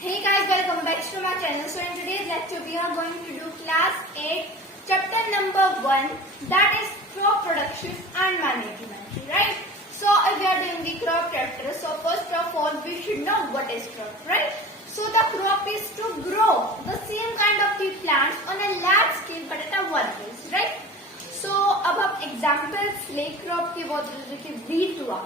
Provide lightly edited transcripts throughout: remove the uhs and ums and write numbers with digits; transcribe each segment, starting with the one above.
Hey guys, welcome back to my channel. So in today's lecture we are going to do class 8 chapter number 1, that is crop production and management, right? So if we are doing the crop chapter, so first of all we should know what is crop, right? So the crop is to grow the same kind of the plants on a large scale but at a one place, right? So अब हम examples ले crop के बहुत जैसे कि wheat हुआ,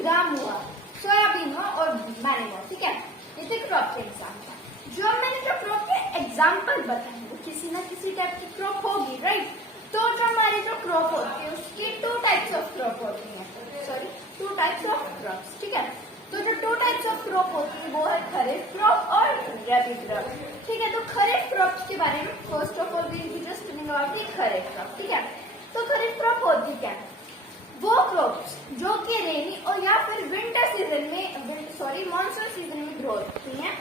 ग्राम हुआ, soybean हुआ और मैंगो, ठीक है? ये थे क्रॉप के एग्जाम्पल. जो मैंने जो क्रॉप के एग्जाम्पल बताए वो किसी ना किसी टाइप की क्रॉप होगी, राइट? तो जो हमारी जो क्रॉप होती है उसकी टू टाइप्स ऑफ क्रॉप होती है, sorry two types of crops, ठीक है? तो जो टू टाइप्स ऑफ क्रॉप होती है वो है खरीफ क्रॉप और रबी क्रॉप, ठीक है? तो खरीफ क्रॉप के बारे में first of all we will be just talking about the kharif crop, ठीक है? तो खरीफ क्रॉप होती क्या है? वो क्रॉप्स जो कि रेनी और या फिर विंटर सीजन में मॉनसून सीजन में ग्रो होती हैं.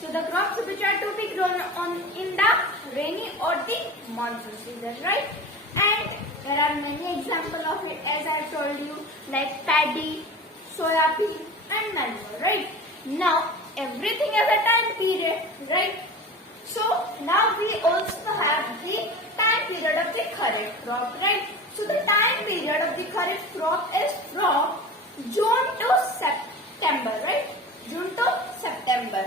So the crops which are to be grown on in the rainy और the monsoon season, right? And there are many example of it as I told you, like paddy, soybean and mango, right? Now everything has a time period, right? So now we also have the time period of the kharif crop, right? So the time period of the kharif crop is from June to September, right? June to September.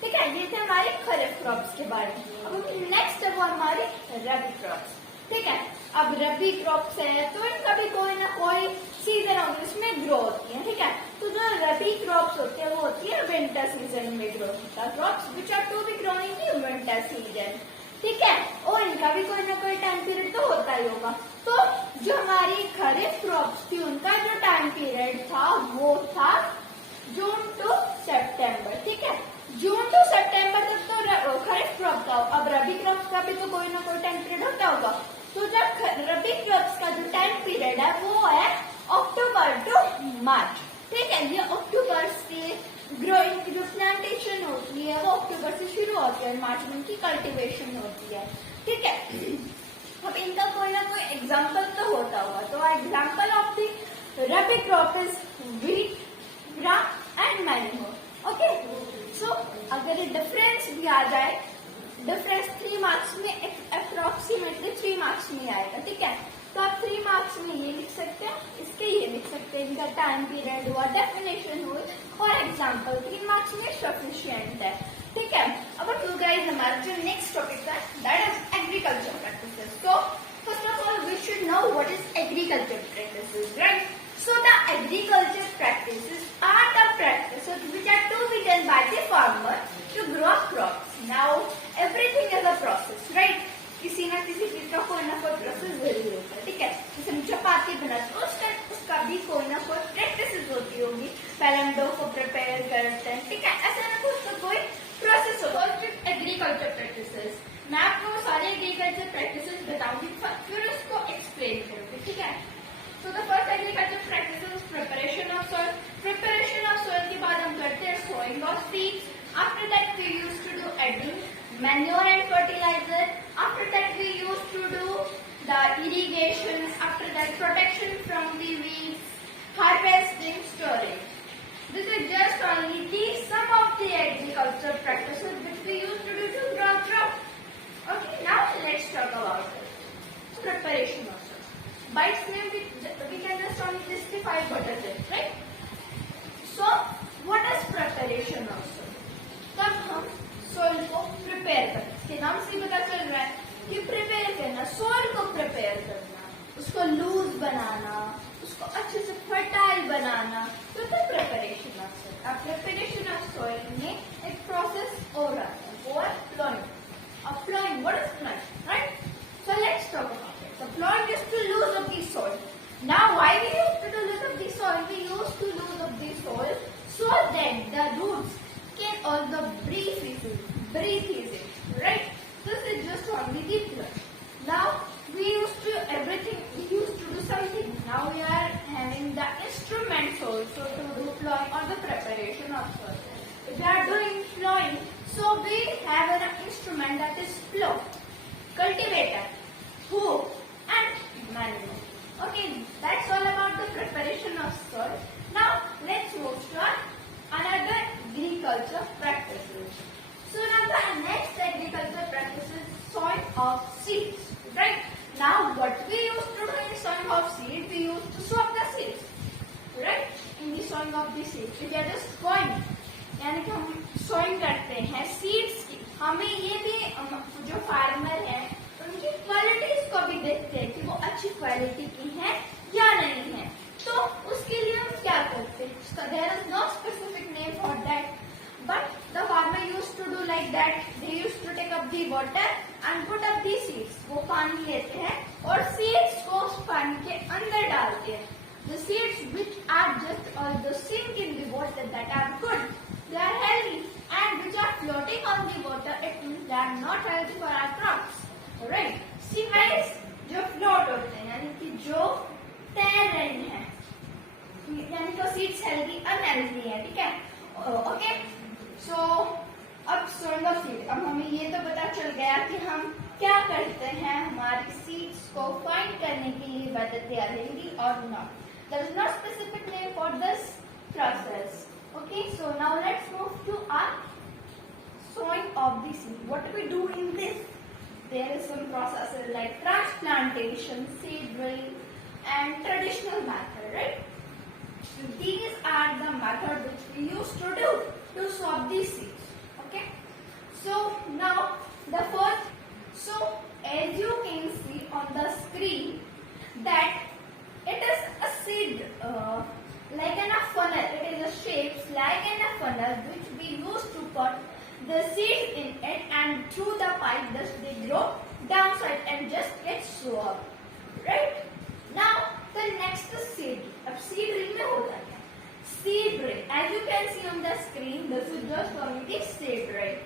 ठीक है, ये थे हमारे खरीफ crops के बारे में. अब next है वो हमारे रबी क्रॉप्स, ठीक है? अब रबी क्रॉप्स है तो इनका भी कोई ना कोई सीजन होगी उसमें ग्रो होती है, ठीक है? तो जो रबी क्रॉप्स होती है वो होती है विंटर सीजन में ग्रो होता है. Crops which are to be grown in the winter season, ठीक है? और इनका भी कोई ना कोई टाइम पीरियड तो होता ही होगा. तो जो हमारी खरीफ क्रॉप्स थी उनका जो टाइम पीरियड था वो था जून टू सितंबर, ठीक है? जून टू सितंबर तक तो खरीफ क्रॉप था. अब रबी क्रॉप्स का भी तो कोई ना कोई टाइम पीरियड होता होगा. तो जब रबी क्रॉप्स का जो टाइम पीरियड है वो है अक्टूबर टू मार्च, ठीक है? ये अक्टूबर से ग्रोइंग की जो प्लांटेशन होती है वो अक्टूबर से शुरू होती है, मार्च में उनकी कल्टीवेशन होती है, ठीक है? अब इनका कोई ना कोई एग्जाम्पल तो होता होगा. तो example of the rabi crop is wheat, gram and mango, okay? So अगर ये डिफरेंस भी आ जाए, डिफरेंस 3 मार्क्स में अप्रोक्सीमेटली 3 मार्क्स में आएगा, ठीक है? तो आप 3 मार्क्स में ये लिख सकते हैं, इसके ये लिख सकते हैं, इनका टाइम पीरियड हुआ, डेफिनेशन हुई और एग्जाम्पल 3 मार्क्स में सफिशिएंट है, ठीक है? अब टू गाइस हमारा जो नेक्स्ट टॉपिक है दैट इज एग्रीकल्चर प्रैक्टिसेस. तो first of all we should know what is agriculture practices, right? So the agriculture practices are the practices which are to be done by the farmer to grow crops. Now everything is a process, right? किसी ना किसी चीज का कोई ना कोई process जरूर होता है, ठीक है? जैसे हम चपाती बनाते हैं उसका भी कोई ना कोई प्रैक्टिसेस होती होगी. पहले हम डो को प्रिपेयर करते हैं, ठीक है? ऐसा ना कुछ कोई प्रोसेस होता है. एग्रीकल्चर प्रैक्टिसेस मैं आपको सारे एग्रीकल्चर प्रैक्टिसेस बताऊंगी, फिर उसको एक्सप्लेन करूंगी, ठीक है? So the first agriculture practices is preparation of soil. Preparation of soil के बाद हम करते हैं sowing of seeds. After that we used to do adding manure and fertilizer. After that we used to do the irrigation. After that protection from the weeds, harvesting, storage. This is just only the some of the agriculture practices which we used to do to grow crop. Okay, now let's talk about it. Preparation of soil. By its name we can just only justify what is it, right? So what is preparation of soil? तब हम soil को prepare करते हैं. इसके नाम से पता चल रहा है कि prepare करना, soil को prepare करना, उसको loose बनाना, उसको अच्छे से fertile बनाना, तो the preparation of soil. अब preparation of soil में एक process और आता है, वो है plowing. अब plowing, what is plowing, right? So let's talk about it. The plowing is to lose of the soil. Now why we used to lose of the soil? We used to lose of the soil so that the roots can also breathe easily, right? This is just only the plowing. Now we used to do something. Now we are having the instruments also to do plowing or the preparation of soil. If we are doing plowing, so we have an instrument that is plow, cultivator, hoe and manure. Okay, that's all about the preparation of soil. Now let's move to another green agriculture practices. So now the next agriculture practice is sowing of seeds. Right? Now what we used to do in sowing of seeds, we used to sow the seeds. Right? In the sowing of the seeds, we are just sowing. यानी कि हम sowing करते हैं seeds की. हमें ये भी जो farmer है उनकी क्वालिटीज को भी देखते हैं कि वो अच्छी क्वालिटी की है या नहीं है. तो उसके लिए हम क्या करते हैं? So there is no specific name for that, but the farmer used to do like that. They used to take up the water and put up the seeds. वो पानी लेते हैं और seeds को उस पानी के अंदर डालते हैं. The seeds which are just the sink in the water that are good, they are healthy, and which are floating on the water, it means they are not healthy for our crops. Alright? See guys, जो float होते हैं यानी कि जो तैर रहे हैं, यानी कि सीड्स हेल्दी अनहेल्दी है. ठीक है? ओके. सो अब सोइंग ऑफ सीड. अब हमें ये तो पता चल गया कि हम क्या करते हैं हमारी सीड्स को फाइंड करने के लिए, whether they are healthy or not. There is no specific name for this process. Okay, so now let's move to our sowing of the seed. What do we do in this? There is some processes like transplantation, seed drill, and traditional method, right? So these are the method which we used to do to sow the seeds. Okay. So now the first. So as you can see on the screen that it is a seed like in a funnel. It is a shape like in a funnel which we used to put the seeds in it, and through the pipe thus they grow downside and just get sow up. Right? Now the next is seed. अब seed drill में होता है seed drill. As you can see on the screen, this is just only the seed drill.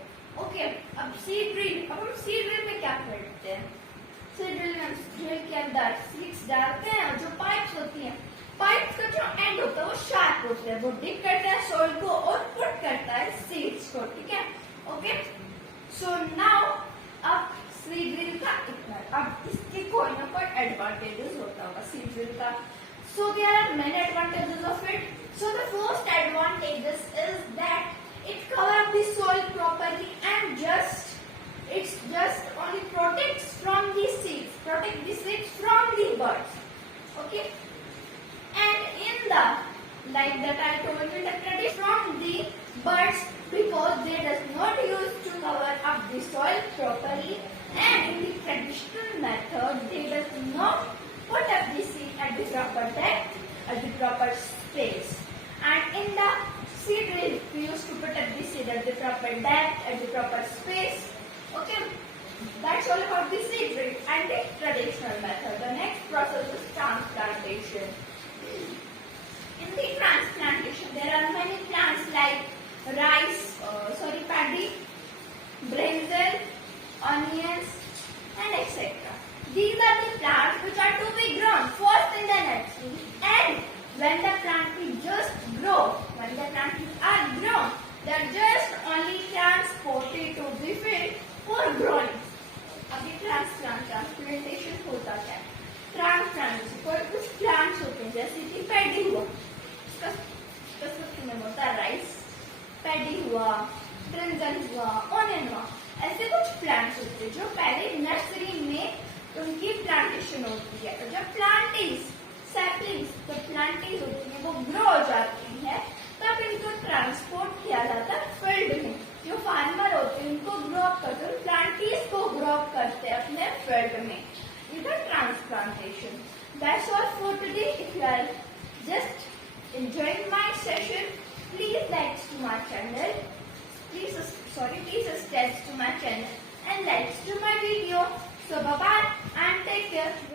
Okay. अब seed drill. अब हम seed drill में क्या करते हैं? Seed drill में drill के अंदर seeds डालते हैं और जो pipes होती हैं, pipes का जो end होता है वो sharp होता है. वो dig करता है soil को और put करता है seeds को. ठीक है? Okay. So now अब seed drill का इतना. अब इसके कोई ना कोई advantages होता होगा seed drill का. So there are many advantages of it. So the first advantages is that it covers the soil properly and it's just only protects from the seeds, protect the seeds from the birds. Okay. And in the like that I told you that protect from the birds because they does not use to cover up the soil properly, and in the traditional method they does not put up the seed at the proper depth, at the proper space. And in the seed drill, we used to put up the seed at the proper depth, at the proper space. Okay, that's all about the seed drill and the traditional method. The next process is transplantation. In the transplantation, there are many plants like rice, paddy, brinjal, onions, and etc. These are the plants which are to be grown first in the nursery, and when the plant will just grow, when the plant are grown, they are just only transported to the field for growing. अभी transplantation होता है. Transplantation कोई कुछ plants होते हैं जैसे कि paddy हुआ, इसका specific name होता है rice, paddy हुआ, brinjal हुआ, onion हुआ. ऐसे कुछ plants होते हैं जो पहले नर्सरी में उनकी प्लांटेशन होती है. जब प्लांटिंग्स सैपलिंग्स तो प्लांटिंग होती है वो ग्रो हो जाती है, तब इनको ट्रांसपोर्ट किया जाता है फील्ड में. जो फार्मर होते हैं उनको ग्रो अप करते हैं, प्लांटीज को ग्रो अप करते हैं अपने फील्ड में. Is the transplantation. That's all for today. If you are just enjoying my session, please like to my channel. Please subscribe to my channel and like to my video. So bye bye and take care.